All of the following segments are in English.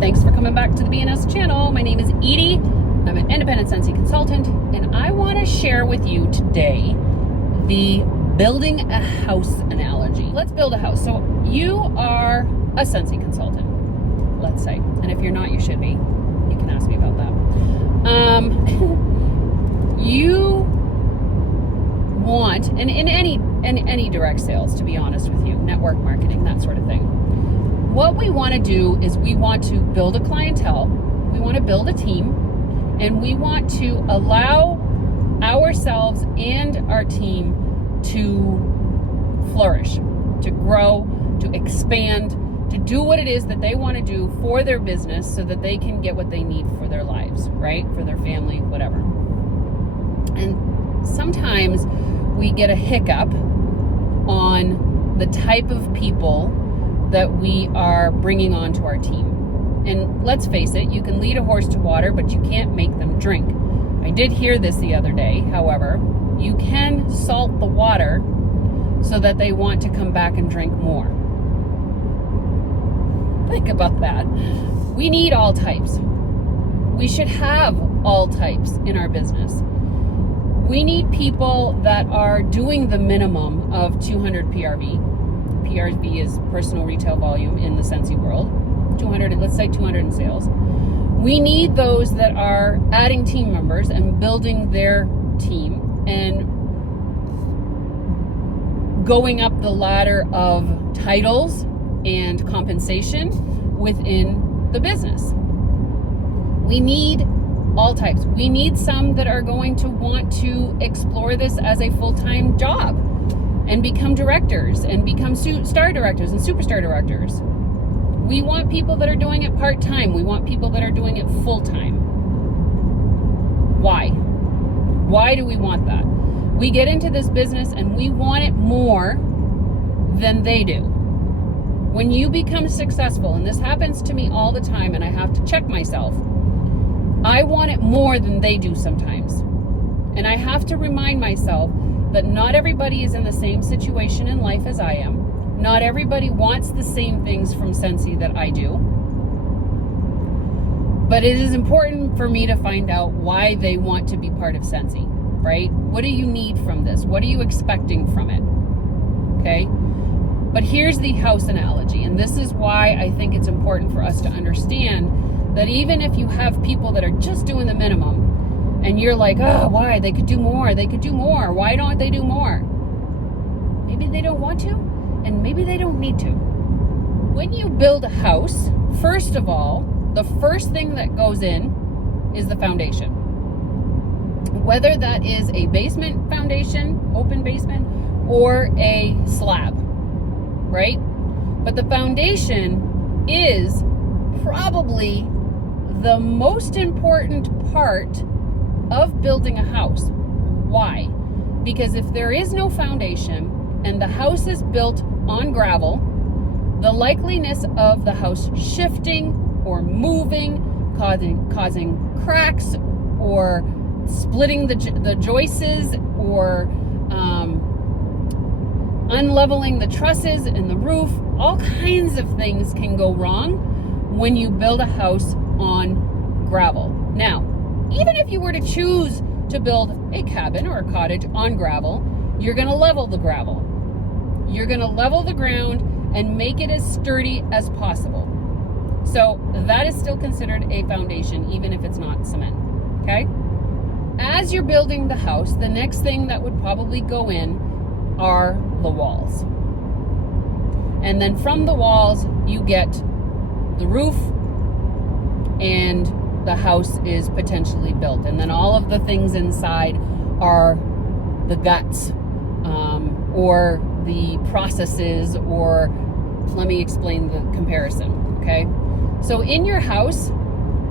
Thanks for coming back to the BNS channel. My name is Edie. I'm an independent Scentsy consultant, and I want to share with you today the building a house analogy. Let's build a house. So you are a Scentsy consultant, let's say, and if you're not, you should be. You can ask me about that. You want, and in any direct sales, to be honest with you, network marketing, that sort of thing. What we want to do is we want to build a clientele, we want to build a team, and we want to allow ourselves and our team to flourish, to grow, to expand, to do what it is that they want to do for their business so that they can get what they need for their lives, right? For their family, whatever. And sometimes we get a hiccup on the type of people that we are bringing onto our team. And let's face it, you can lead a horse to water, but you can't make them drink. I did hear this the other day, however. You can salt the water so that they want to come back and drink more. Think about that. We need all types. We should have all types in our business. We need people that are doing the minimum of 200 PRV. PRV is personal retail volume in the Scentsy world. 200, let's say 200 in sales. We need those that are adding team members and building their team and going up the ladder of titles and compensation within the business. We need all types. We need some that are going to want to explore this as a full-time job and become directors and become star directors and superstar directors. We want people that are doing it part-time. We want people that are doing it full-time. Why? Why do we want that? We get into this business and we want it more than they do. When you become successful, and this happens to me all the time and I have to check myself, I want it more than they do sometimes. And I have to remind myself that not everybody is in the same situation in life as I am. Not everybody wants the same things from Scentsy that I do. But it is important for me to find out why they want to be part of Scentsy, right? What do you need from this? What are you expecting from it? Okay? But here's the house analogy, and this is why I think it's important for us to understand that even if you have people that are just doing the minimum, and you're like, oh, why? They could do more. They could do more. Why don't they do more? Maybe they don't want to, and maybe they don't need to. When you build a house, first of all, the first thing that goes in is the foundation. Whether that is a basement foundation, open basement, or a slab, right? But the foundation is probably the most important part of building a house. Why? Because if there is no foundation and the house is built on gravel, the likeliness of the house shifting or moving, causing cracks or splitting the joists or unleveling the trusses and the roof, all kinds of things can go wrong when you build a house on gravel. Now, even if you were to choose to build a cabin or a cottage on gravel, you're going to level the gravel. You're going to level the ground and make it as sturdy as possible. So that is still considered a foundation, even if it's not cement. Okay? As you're building the house, the next thing that would probably go in are the walls. And then from the walls, you get the roof, and the house is potentially built. And then all of the things inside are the guts, or the processes, or let me explain the comparison, okay? So in your house,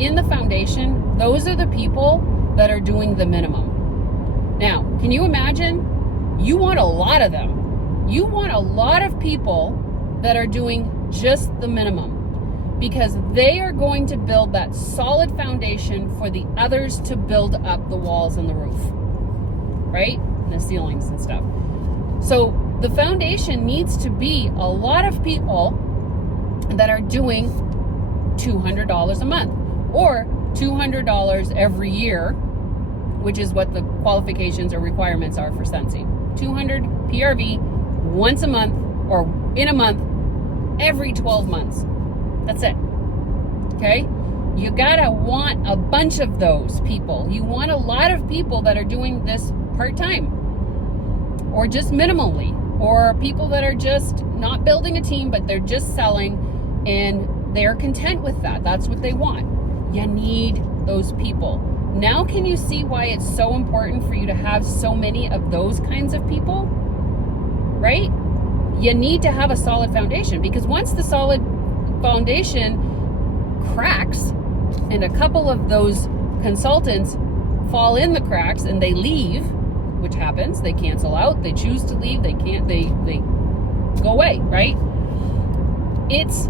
in the foundation, those are the people that are doing the minimum. Now, can you imagine? You want a lot of them. You want a lot of people that are doing just the minimum, because they are going to build that solid foundation for the others to build up the walls and the roof, right? And the ceilings and stuff. So the foundation needs to be a lot of people that are doing $200 a month, or $200 every year, which is what the qualifications or requirements are for Sensi. 200 PRV once a month, or in a month, every 12 months. That's it. Okay? You gotta want a bunch of those people. You want a lot of people that are doing this part-time, or just minimally, or people that are just not building a team, but they're just selling and they're content with that. That's what they want. You need those people. Now can you see why it's so important for you to have so many of those kinds of people? Right? You need to have a solid foundation, because once the solid foundation cracks and a couple of those consultants fall in the cracks and they leave, which happens, they cancel out, they choose to leave, they go away, right? It's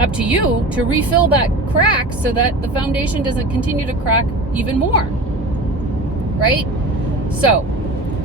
up to you to refill that crack so that the foundation doesn't continue to crack even more, right? So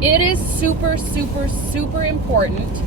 it is super, super, super important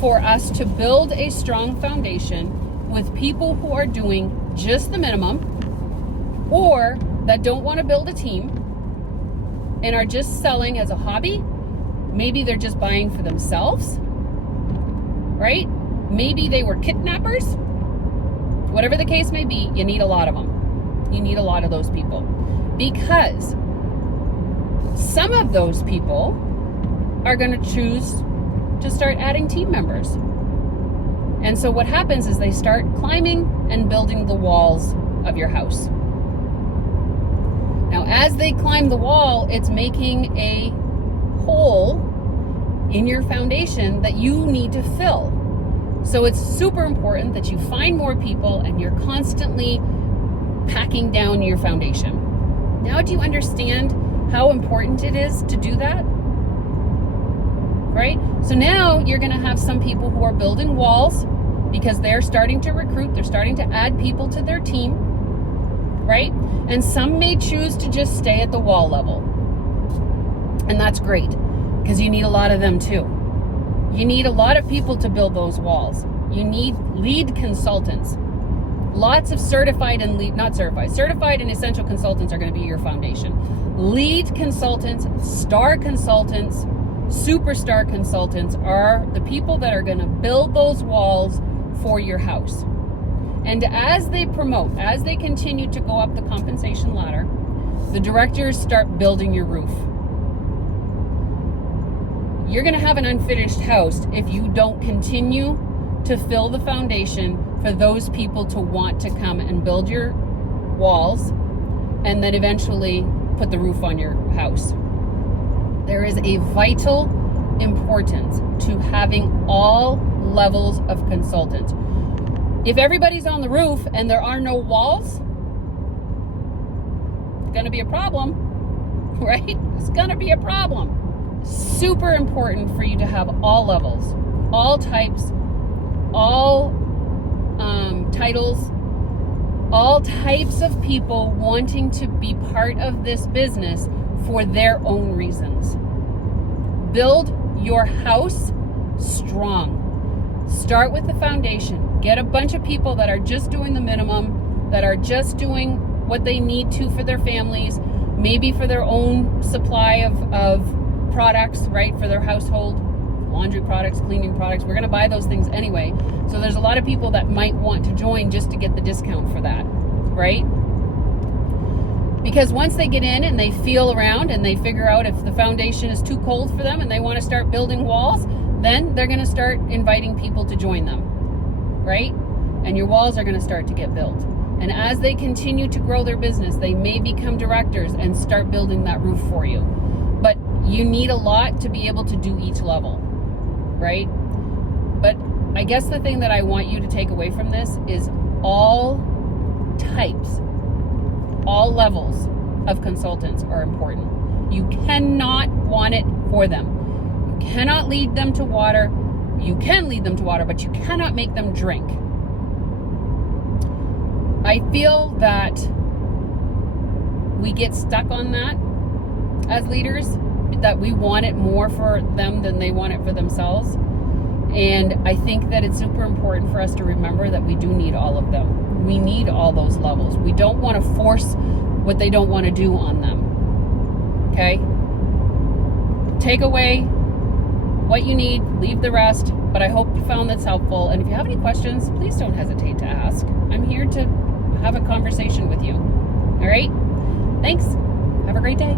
for us to build a strong foundation with people who are doing just the minimum, or that don't want to build a team and are just selling as a hobby. Maybe they're just buying for themselves, right? Maybe they were kidnappers. Whatever the case may be, you need a lot of them. You need a lot of those people, because some of those people are going to choose to start adding team members. And so what happens is they start climbing and building the walls of your house. Now, as they climb the wall, it's making a hole in your foundation that you need to fill. So it's super important that you find more people and you're constantly packing down your foundation. Now, do you understand how important it is to do that? Right? So now you're going to have some people who are building walls because they're starting to recruit, they're starting to add people to their team, right? And some may choose to just stay at the wall level. And that's great, because you need a lot of them too. You need a lot of people to build those walls. You need lead consultants. Lots of certified and essential consultants are going to be your foundation. Lead consultants, star consultants, superstar consultants are the people that are going to build those walls for your house. And as they promote, as they continue to go up the compensation ladder, the directors start building your roof. You're going to have an unfinished house if you don't continue to fill the foundation for those people to want to come and build your walls and then eventually put the roof on your house. There is a vital importance to having all levels of consultants. If everybody's on the roof and there are no walls, it's going to be a problem, right? It's going to be a problem. Super important for you to have all levels, all types, all titles, all types of people wanting to be part of this business for their own reasons. Build your house strong. Start with the foundation. Get a bunch of people that are just doing the minimum, that are just doing what they need to for their families, maybe for their own supply of products, right, for their household, laundry products, cleaning products. We're going to buy those things anyway. So there's a lot of people that might want to join just to get the discount for that, right? Because once they get in and they feel around and they figure out if the foundation is too cold for them and they want to start building walls, then they're going to start inviting people to join them, right? And your walls are going to start to get built. And as they continue to grow their business, they may become directors and start building that roof for you. But you need a lot to be able to do each level, right? But I guess the thing that I want you to take away from this is all types, all levels of consultants are important. You cannot want it for them. You cannot lead them to water. You can lead them to water, but you cannot make them drink. I feel that we get stuck on that as leaders, that we want it more for them than they want it for themselves. And I think that it's super important for us to remember that we do need all of them. We need all those levels. We don't want to force what they don't want to do on them. Okay? Take away what you need, leave the rest, but I hope you found this helpful. And if you have any questions, please don't hesitate to ask. I'm here to have a conversation with you. All right? Thanks. Have a great day.